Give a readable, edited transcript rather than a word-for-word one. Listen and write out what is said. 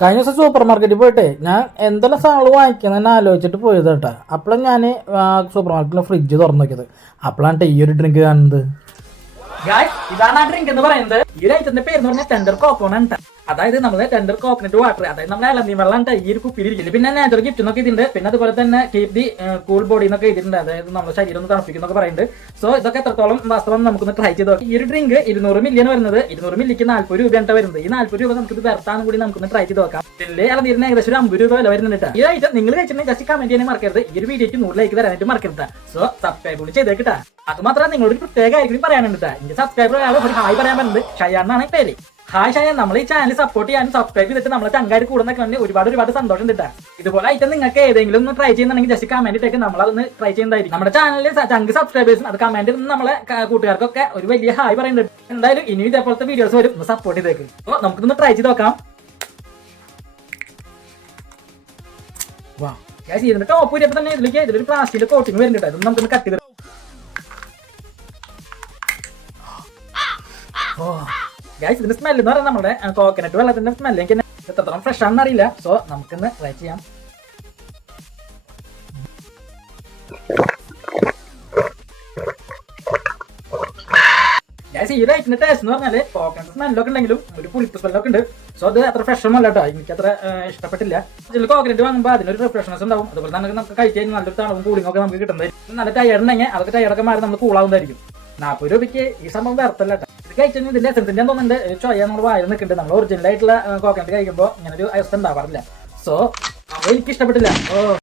കഴിഞ്ഞ ദിവസം സൂപ്പർ മാർക്കറ്റിൽ പോയിട്ടേ ഞാൻ എന്തെല്ലാം സാധനങ്ങൾ വാങ്ങിക്കുന്നതെന്ന് ആലോചിച്ചിട്ട് പോയത് കേട്ടോ. അപ്പോഴാണ് ഞാൻ സൂപ്പർ മാർക്കറ്റിലെ ഫ്രിഡ്ജ് തുറന്നു നോക്കിയത്. അപ്പോഴാണ് ഈ ഒരു ഡ്രിങ്ക് കാണുന്നത്. ഇതാണ് ആ ഡ്രിങ്ക് എന്ന് പറയുന്നത്. ഈ ഒരു ഐറ്റത്തിന്റെ പേര് എന്ന് പറഞ്ഞാൽ ടെൻഡർ കോക്കോനട്ട്. അതായത് നമ്മളെ ടെൻഡർ കോക്കനട്ട് വാട്ടർ, അതായത് നമ്മളെ ഇളനീ വെള്ളം ഈ ഒരു കുപ്പിയിലിരിക്കില്ല. പിന്നെ നാച്ചുറൽ ഗിഫ്റ്റ് എന്നൊക്കെ ഇതിണ്ട്. പിന്നെ അതുപോലെ തന്നെ കീപ് ദി കൂൾ ബോഡി എന്നൊക്കെ ഇതിട്ടുണ്ട്. അതായത് നമ്മുടെ ശരീരം ഒന്ന് തണുപ്പിക്കുന്നൊക്കെ പറയുന്നുണ്ട്. സോ ഇതൊക്കെ എത്രത്തോളം വാസ്തവം നമുക്കൊന്ന് ട്രൈ ചെയ്ത് നോക്കാം. ഈ ഒരു ഡ്രിങ്ക് 200 മില്യൺ വരുന്നത്, 200 മില്ലിക്ക് 40 രൂപയാണ് വരുന്നത്. ഈ 40 രൂപ നമുക്ക് വെറുത്താനും കൂടി നമുക്കൊന്ന് ട്രൈ ചെയ്ത് നോക്കാം. ഇതിന്റെ ഇളനീരിന് ഏകദേശം ഒരു 50 രൂപ വില വരുന്നുണ്ട്. ഈ ഐറ്റം നിങ്ങൾ കഴിച്ചിട്ടുണ്ടെങ്കിൽ ജസ്റ്റ് കമന്റ് ചെയ്യാൻ മറക്കരുത്. ഈ ഒരു വീഡിയോക്ക് 100 ലൈക്ക് തരാനായിട്ട് മറക്കരുത്. സോ സബ്സ്ക്രൈബ് കൂടി ചെയ്തേക്കിട്ടാ. അത് മാത്രമല്ല നിങ്ങളോട് പ്രത്യേക ആയിരിക്കും പറയാനുണ്ട്. എന്റെ സബ്സ്ക്രൈബർ ഒരു ഹായ് പറയാൻ പറ്റുന്നത് ഷയാനാണ് പേര്. ഹായ് ഷയാൻ, നമ്മൾ ഈ ചാനൽ സപ്പോർട്ട് ചെയ്യാനും സബ്സ്ക്രൈബ് ചെയ്തിട്ട് നമ്മളെ ചങ്കാരി കൂടുന്നൊക്കെ ഒരുപാട് സന്തോഷം കിട്ടാ. ഇതുപോലെ ഐറ്റം നിങ്ങൾക്ക് ഏതെങ്കിലും ഒന്ന് ട്രൈ ചെയ്യുന്നുണ്ടെങ്കിൽ ജസ്റ്റ് കമന്റ് ഇട്ടേക്ക്, നമ്മളതൊന്ന് ട്രൈ ചെയ്യുന്നതായിരിക്കും. നമ്മുടെ ചാനലിൽ ചങ്ക് സബ്സ്ക്രൈബേഴ്സും അത് കമന്റ് നമ്മളെ കൂട്ടുകാർക്കൊക്കെ ഒരു വലിയ ഹായ് പറയുന്നുണ്ട്. എന്തായാലും ഇനി ഇതേപോലത്തെ വീഡിയോസ് വരും, ഒന്ന് സപ്പോർട്ട് ചെയ്തേക്ക്. അപ്പോൾ നമുക്കൊന്ന് ട്രൈ ചെയ്ത് നോക്കാം. ഇതിന്റെ ടോപ്പ് വരിയപ്പോ തന്നെ ഇതിലൊരു പ്ലാസ്റ്റിക് കോട്ടിങ് വരുന്നുണ്ട്. ഇതൊന്നും നമുക്കൊന്ന് കട്ട് ചെയ്ത് ഇതിന്റെ സ്മെല്ല് എന്ന് പറയുന്നത് നമ്മുടെ കോക്കനട്ട് വെള്ളത്തിന്റെ സ്മെല്ല്. എനിക്ക് എത്രത്തോളം ഫ്രഷ് ആണെന്ന് അറിയില്ല. സോ നമുക്കൊന്ന് ട്രൈ ചെയ്യാം. ഈ റൈറ്റിന്റെ ടേസ്റ്റ് എന്ന് പറഞ്ഞാല് കോക്കനട്ട് സ്മെല്ലൊക്കെ ഉണ്ടെങ്കിലും ഒരു പുളിപ്പ് സ്മെല്ലൊക്കെ ഉണ്ട്. സോ അത് അത്ര ഫ്രഷ് ഒന്നും അല്ല കേട്ടോ, എനിക്ക് അത്ര ഇഷ്ടപ്പെട്ടില്ല. ഇതിൽ കോക്കനട്ട് വാങ്ങുമ്പോൾ അതിനൊരു റിഫ്രഷ്നസ് ഉണ്ടാവും. അതുപോലെ തന്നെ നമുക്ക് കഴിക്കാൻ നല്ലൊരു തണവും കൂളിംഗ് ഒക്കെ നമുക്ക് കിട്ടുന്നത്. നല്ല ടയർഡ് ഉണ്ടെങ്കിൽ അതൊക്കെ ടയറൊക്കെ മാറി നമ്മൾ കൂളാവുന്നതായിരിക്കും. 40 രൂപയ്ക്ക് ഈ സംഭവം വേർത്തല്ല കേട്ടോ. ഇത് കഴിച്ചാൽ ഇതിന്റെ എസൻസിന്റെ തോന്നുന്നുണ്ട് ചോയ നമ്മൾ വായിൽ നിൽക്കുന്നുണ്ട്. നമ്മൾ ഒറിജിനൽ ആയിട്ടുള്ള കോക്കനട്ട് കഴിക്കുമ്പോൾ ഇങ്ങനെ ഒരു അവസ്ഥ ഉണ്ടാവാറില്ല. സോ എനിക്ക് ഇഷ്ടപ്പെട്ടില്ല.